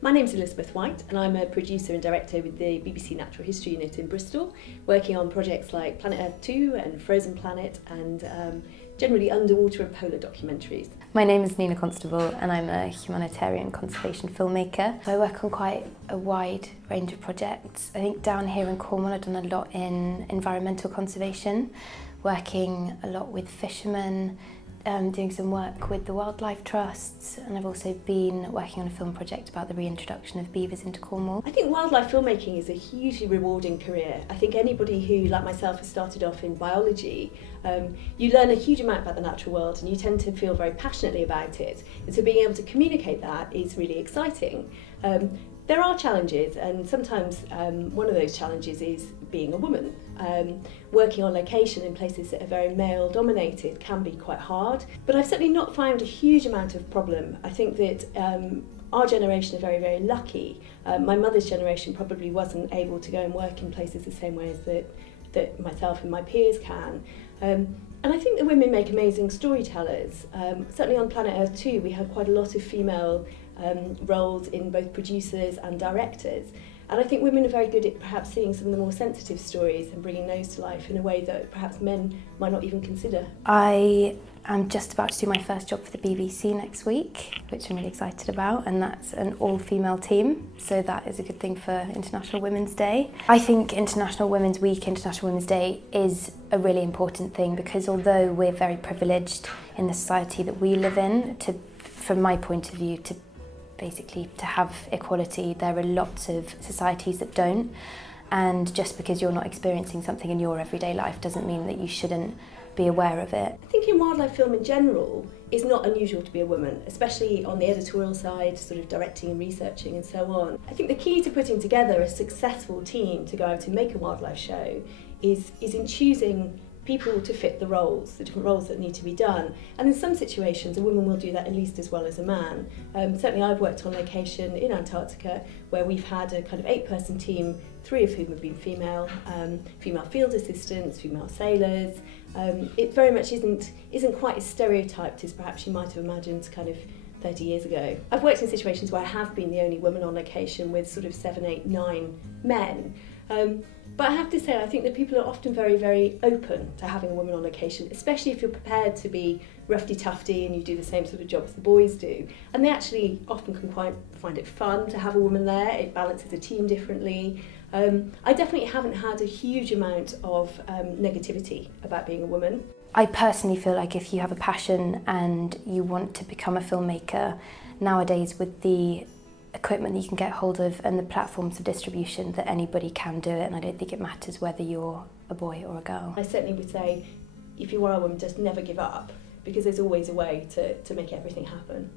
My name's Elizabeth White and I'm a producer and director with the BBC Natural History Unit in Bristol, working on projects like Planet Earth 2 and Frozen Planet and generally underwater and polar documentaries. My name is Nina Constable and I'm a humanitarian conservation filmmaker. I work on quite a wide range of projects. I think down here in Cornwall I've done a lot in environmental conservation, working a lot with fishermen, doing some work with the wildlife trusts, and I've also been working on a film project about the reintroduction of beavers into Cornwall. I think wildlife filmmaking is a hugely rewarding career. I think anybody who, like myself, has started off in biology, you learn a huge amount about the natural world and you tend to feel very passionately about it. And so being able to communicate that is really exciting. There are challenges, and sometimes one of those challenges is being a woman. Working on location in places that are very male dominated can be quite hard, but I've certainly not found a huge amount of problem. I think that our generation are very, very lucky. My mother's generation probably wasn't able to go and work in places the same way as that myself and my peers can. And I think that women make amazing storytellers. Certainly on Planet Earth 2 we had quite a lot of female roles in both producers and directors. And I think women are very good at perhaps seeing some of the more sensitive stories and bringing those to life in a way that perhaps men might not even consider. I am just about to do my first job for the BBC next week, which I'm really excited about, and that's an all-female team, so that is a good thing for International Women's Day. I think International Women's Week, International Women's Day is a really important thing because although we're very privileged in the society that we live in, from my point of view, to have equality, there are lots of societies that don't, and just because you're not experiencing something in your everyday life doesn't mean that you shouldn't be aware of it. I think in wildlife film in general, it's not unusual to be a woman, especially on the editorial side, sort of directing and researching and so on. I think the key to putting together a successful team to go out and make a wildlife show is in choosing people to fit the roles, the different roles that need to be done. And in some situations, a woman will do that at least as well as a man. Certainly I've worked on location in Antarctica where we've had a kind of 8-person team, 3 of whom have been female, female field assistants, female sailors. It very much isn't quite as stereotyped as perhaps you might have imagined kind of 30 years ago. I've worked in situations where I have been the only woman on location with sort of 7, 8, 9 men. But I have to say, I think that people are often very, very open to having a woman on location, especially if you're prepared to be roughy-tufty and you do the same sort of job as the boys do. And they actually often can quite find it fun to have a woman there. It balances the team differently. I definitely haven't had a huge amount of negativity about being a woman. I personally feel like if you have a passion and you want to become a filmmaker, nowadays with the equipment that you can get hold of and the platforms of distribution, that anybody can do it, and I don't think it matters whether you're a boy or a girl. I certainly would say if you are a woman, just never give up, because there's always a way to make everything happen.